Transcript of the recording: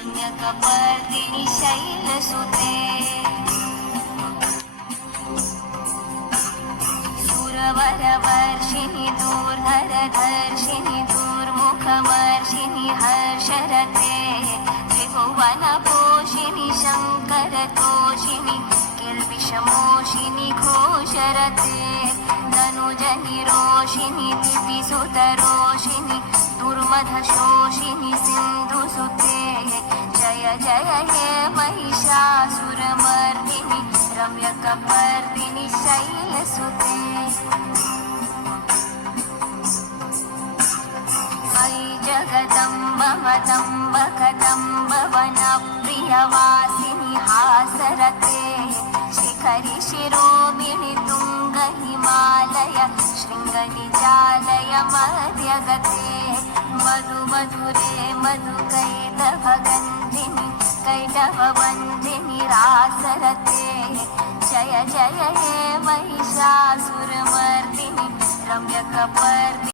रम्यकपर्दिनि शैलसुते सुरवरवर्षिणि दूर्धरधर्षिणि दूर्मुखवर्षिणि हर्षरते त्रिभुवनपोषिणि शङ्करतोषिणि किल्बिषमोषिनि घोषरते तनुजनिरोषिणि दितिसुतरोषिणि दुर्मधशोषिनि सिन्धुसुते जय जय हे महिषासुरमर्दिनि रम्यकपर्दिनि शैलसुते मयि जगदम्ब मदम्ब कदम्ब वनप्रियवासिनि हासरते शिखरि शिरोमिणि तुङ्ग हिमालय शृङ्गनिजालय मध्यगते मधुमधुरे मधुकैटभगन्धिनि कैटभवन्धिनि रासरते जय जय हे महिषासुरमर्दिनि रम्यकपर्दिनि